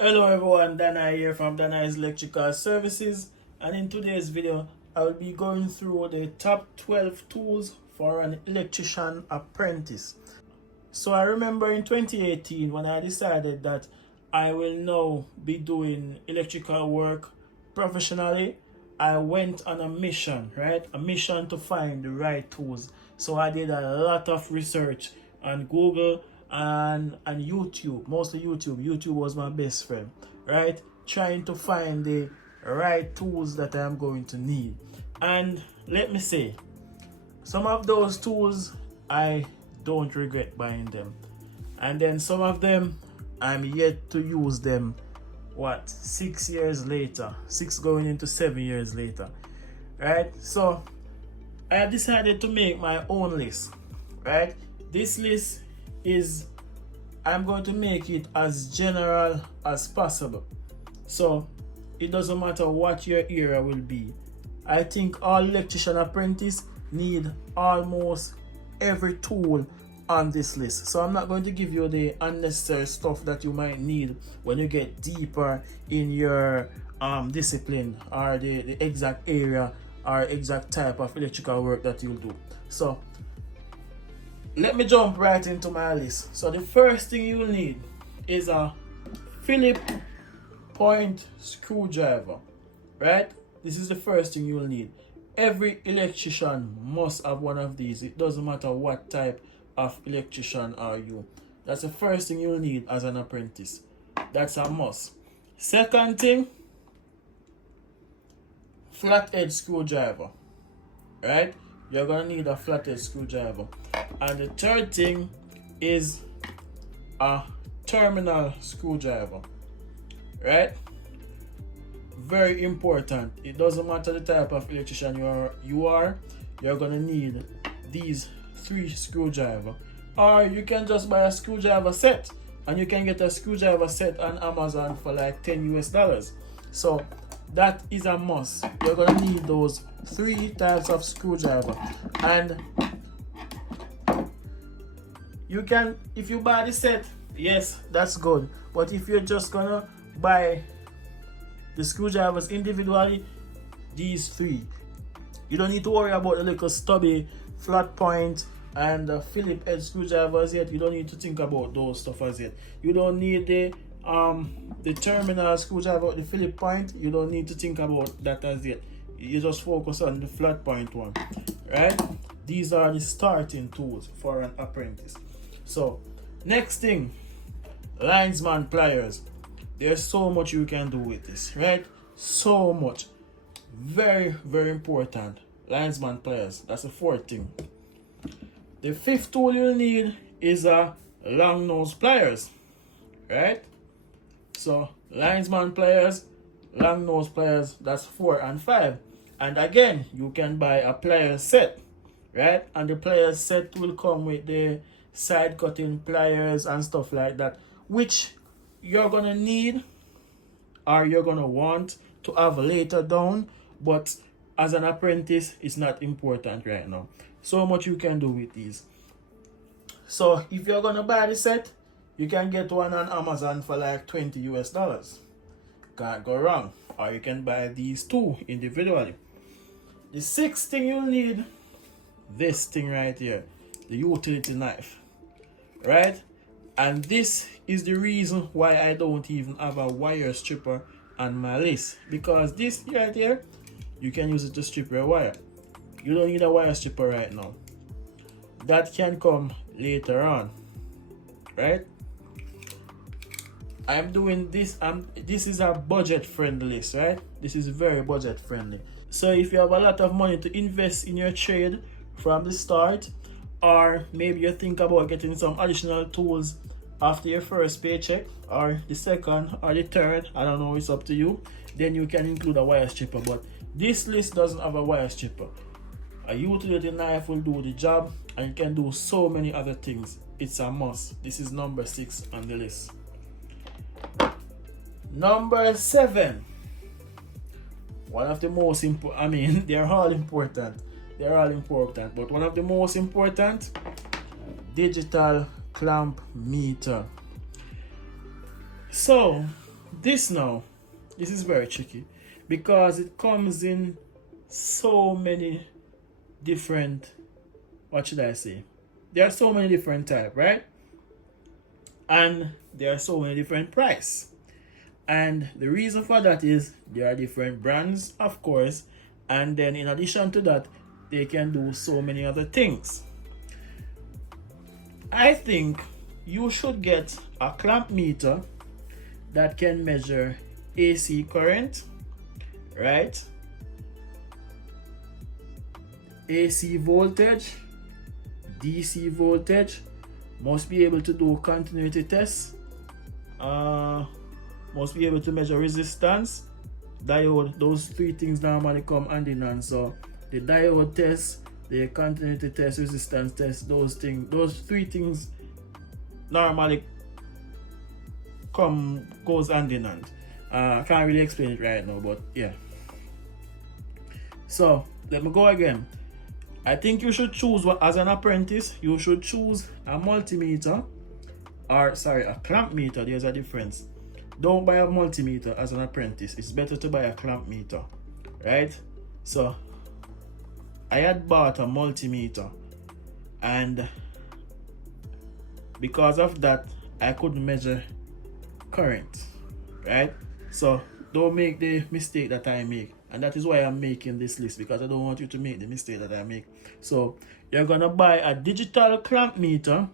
Hello everyone, Dana here from Dana's Electrical Services, and in today's video I will be going through the top 12 tools for an electrician apprentice. So I remember in 2018 when I decided that I will now be doing electrical work professionally, I went on a mission, right? A mission to find the right tools. So I did a lot of research on Google and YouTube, mostly YouTube. YouTube was my best friend, right? Trying to find the right tools that I am going to need. And let me say, some of those tools I don't regret buying them. And then some of them I'm yet to use them 6 years later, 6 going into 7 years later, right? So I have decided to make my own list, right? This list is, I'm going to make it as general as possible, so it doesn't matter what your area will be. I think all electrician apprentice need almost every tool on this list, so I'm not going to give you the unnecessary stuff that you might need when you get deeper in your discipline or the exact area or exact type of electrical work that you'll do. So let me jump right into my list. So the first thing you will need is a Phillips point screwdriver, right? This is the first thing you will need. Every electrician must have one of these. It doesn't matter what type of electrician are you. That's the first thing you'll need as an apprentice. That's a must. Second thing, flathead screwdriver, right? You're gonna need a flathead screwdriver. And the third thing is a terminal screwdriver, right? Very important. It doesn't matter the type of electrician you are, you're gonna need these 3 screwdriver. Or you can just buy a screwdriver set, and you can get a screwdriver set on Amazon for like $10 US. So that is a must. You're gonna need those 3 types of screwdriver. And you can, if you buy the set, yes, that's good. But if you're just gonna buy the screwdrivers individually, these 3, you don't need to worry about the little stubby flat point and the Phillips head screwdrivers yet. You don't need to think about those stuff as yet. You don't need the terminal screwdriver, the Phillips point. You don't need to think about that as yet. You just focus on the flat point one, right? These are the starting tools for an apprentice. So next thing, linesman pliers. There's so much you can do with this, right? So much. Very, very important. Linesman pliers. That's the 4th thing. The 5th tool you'll need is a long nose pliers, right? So linesman pliers, long nose pliers, that's 4 and 5. And again, you can buy a pliers set, right? And the pliers set will come with the side cutting pliers and stuff like that, which you're gonna need or you're gonna want to have later down, but as an apprentice it's not important right now. So much you can do with these. So if you're gonna buy the set, you can get one on Amazon for like $20 US. Can't go wrong. Or you can buy these 2 individually. The 6th thing you'll need, this thing right here, the utility knife, right? And this is the reason why I don't even have a wire stripper on my list, because this right here, you can use it to strip your wire. You don't need a wire stripper right now. That can come later on, right? I'm doing this, this is a budget friendly list, right? This is very budget friendly. So if you have a lot of money to invest in your trade from the start, or maybe you think about getting some additional tools after your first paycheck, or the second or the third, I don't know, it's up to you, then you can include a wire stripper. But this list doesn't have a wire stripper. A utility knife will do the job, and you can do so many other things. It's a must. This is number 6 on the list. Number 7, one of the most important, I mean, they're all important, but one of the most important, digital clamp meter. So This now, this is very tricky because it comes in so many different, what should I say? There are so many different type, right? And there are so many different price. And the reason for that is there are different brands, of course, and then in addition to that, they can do so many other things. I think you should get a clamp meter that can measure AC current, right? AC voltage, DC voltage, must be able to do continuity tests, must be able to measure resistance, diode. Those three things normally come hand in hand. So the diode test, the continuity test, resistance test, those three things normally goes hand in hand. Can't really explain it right now, but yeah. So let me go again. I think you should choose, as an apprentice, you should choose a multimeter, or sorry, a clamp meter. There's a difference. Don't buy a multimeter as an apprentice. It's better to buy a clamp meter, right? So I had bought a multimeter, and because of that, I couldn't measure current, right? So don't make the mistake that I make, and that is why I'm making this list, because I don't want you to make the mistake that I make. So you're gonna buy a digital clamp meter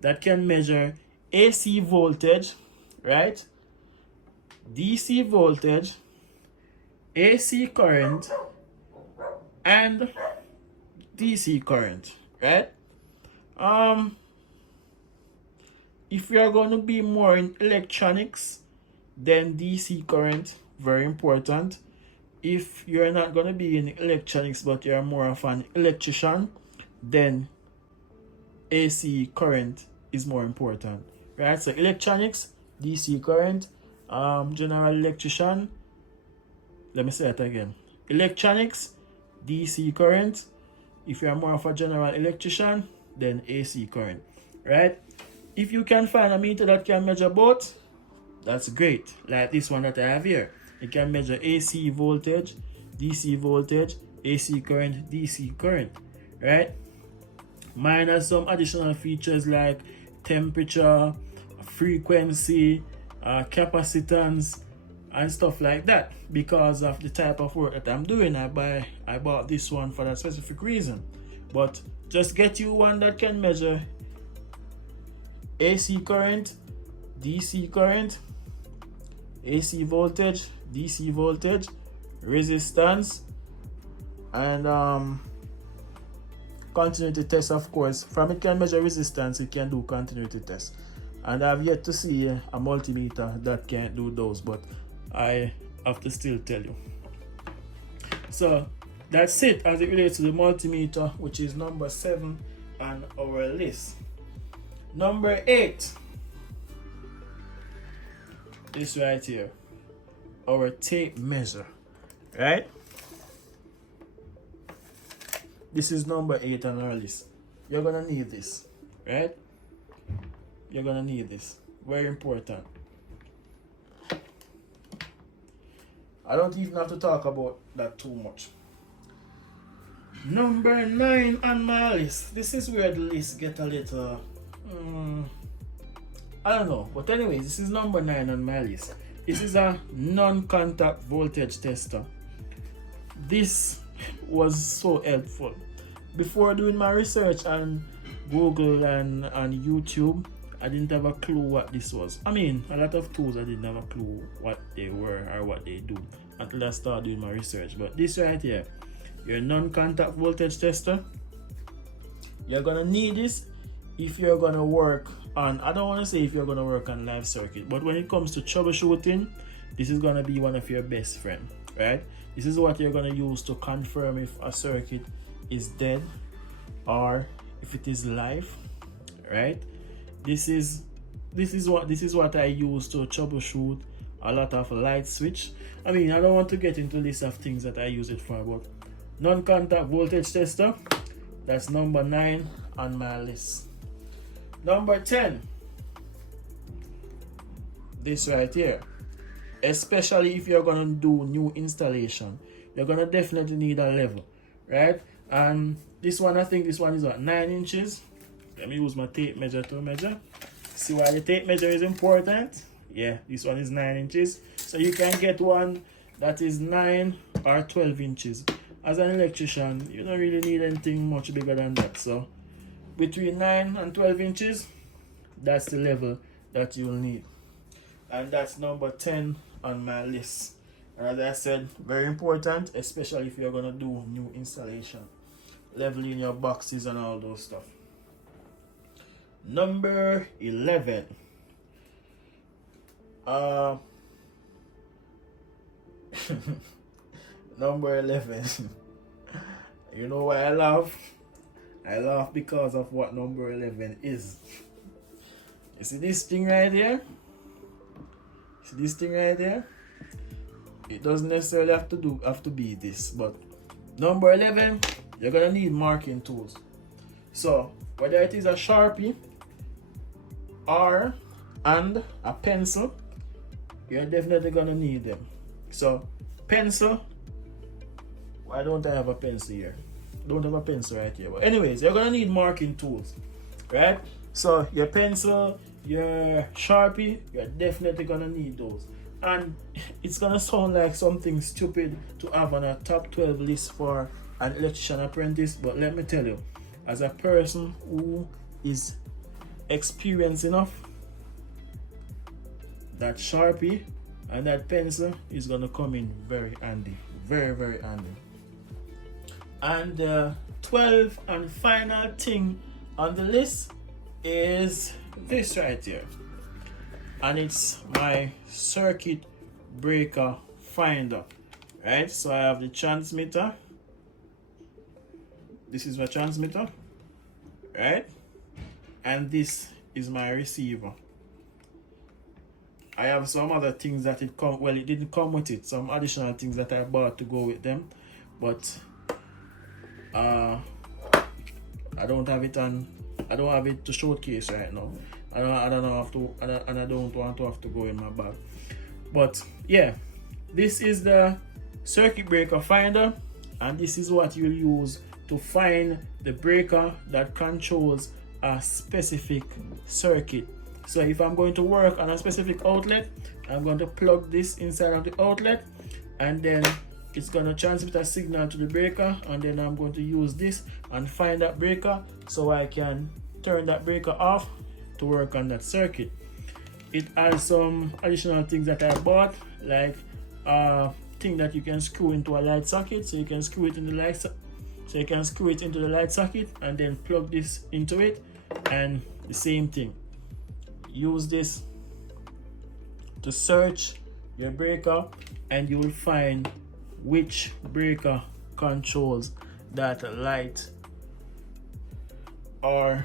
that can measure AC voltage, right? DC voltage, AC current, and DC current, right? If you are going to be more in electronics, then DC current, very important. If you're not going to be in electronics but you're more of an electrician, then AC current is more important, right? So electronics, DC current, general electrician, let me say it again, electronics, DC current. If you're more of a general electrician, then AC current, right? If you can find a meter that can measure both, that's great. Like this one that I have here, it can measure AC voltage, DC voltage, AC current, DC current, right? Mine has some additional features like temperature, frequency, capacitance, and stuff like that. Because of the type of work that I'm doing, I bought this one for that specific reason. But just get you one that can measure AC current, DC current, AC voltage, DC voltage, resistance, and continuity test. Of course, from it can measure resistance, it can do continuity test. And I've yet to see a multimeter that can't do those, but I have to still tell you. So that's it as it relates to the multimeter, which is number 7 on our list. Number 8, this right here, our tape measure, right? This is number 8 on our list. You're gonna need this, right? You're gonna need this. Very important. I don't even have to talk about that too much. Number 9 on my list. This is where the list get a little I don't know, but anyways, this is number 9 on my list. This is a non-contact voltage tester. This was so helpful. Before doing my research on Google and YouTube, I didn't have a clue what this was. I mean, a lot of tools I didn't have a clue what they were or what they do until I started doing my research. But this right here, your non-contact voltage tester, you're gonna need this if you're gonna work on, I don't want to say if you're gonna work on live circuit, but when it comes to troubleshooting, this is gonna be one of your best friend, right? This is what you're gonna use to confirm if a circuit is dead or if it is live, right? This is what I use to troubleshoot a lot of light switch. I mean, I don't want to get into a list of things that I use it for, but non-contact voltage tester, that's number 9 on my list. Number 10, this right here, especially if you're gonna do new installation. You're gonna definitely need a level, right? And this one, I think this one is what, 9 inches. Let me use my tape measure to measure. See why the tape measure is important? Yeah, this one is 9 inches. So you can get one that is 9 or 12 inches. As an electrician, you don't really need anything much bigger than that. So between 9 and 12 inches, that's the level that you'll need. And that's number 10 on my list. And as I said, very important, especially if you're gonna do new installation, leveling your boxes and all those stuff. Number 11. Number 11. You know why I laugh? I laugh because of what number 11 is. You see this thing right here? See this thing right here? It doesn't necessarily have to be this, but number 11, you're gonna need marking tools. So whether it is a Sharpie or and a pencil, you're definitely gonna need them. So pencil, why don't I have a pencil here? Don't have a pencil right here. But anyways, you're gonna need marking tools, right? So your pencil, your Sharpie, you're definitely gonna need those. And it's gonna sound like something stupid to have on a top 12 list for an electrician apprentice, but let me tell you, as a person who is experienced enough, that Sharpie and that pencil is gonna come in very handy, very, very handy. And the 12th and final thing on the list is this right here, and it's my circuit breaker finder, right? So I have the transmitter. This is my transmitter, right? And this is my receiver. I have some other things that it didn't come with it, some additional things that I bought to go with them, but I don't have it to showcase right now. I don't want to have to go in my bag. But yeah, this is the circuit breaker finder, and this is what you'll use to find the breaker that controls a specific circuit. So if I'm going to work on a specific outlet, I'm going to plug this inside of the outlet, and then it's going to transmit a signal to the breaker, and then I'm going to use this and find that breaker so I can turn that breaker off to work on that circuit. It has some additional things that I bought, like a thing that you can screw into a light socket, so you can screw it in the light into the light socket and then plug this into it, and the same thing. Use this to search your breaker, and you will find which breaker controls that light or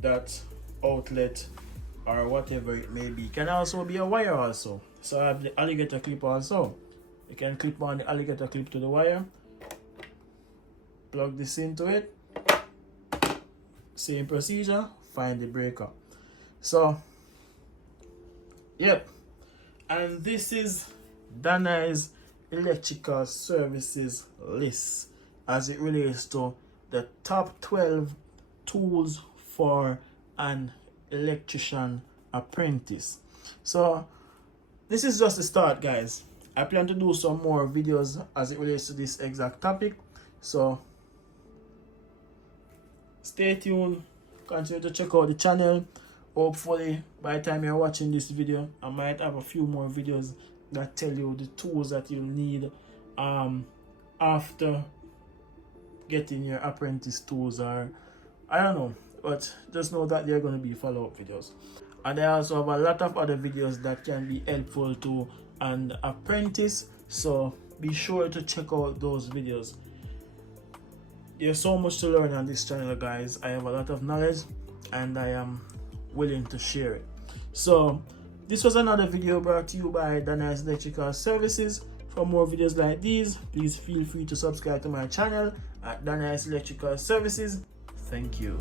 that outlet or whatever it may be. It can also be a wire also. So I have the alligator clip also. You can clip on the alligator clip to the wire, plug this into it, same procedure, find the breaker. So yep, and this is Danai's electrical services list as it relates to the top 12 tools for an electrician apprentice. So this is just the start, guys. I plan to do some more videos as it relates to this exact topic, so stay tuned, continue to check out the channel. Hopefully by the time you're watching this video, I might have a few more videos that tell you the tools that you'll need after getting your apprentice tools, or I don't know, but just know that they're going to be follow-up videos. And I also have a lot of other videos that can be helpful to an apprentice, so be sure to check out those videos. There's so much to learn on this channel, guys. I have a lot of knowledge and I am willing to share it. So this was another video brought to you by Danai's Electrical Services. For more videos like these, please feel free to subscribe to my channel at Danai's Electrical Services. Thank you.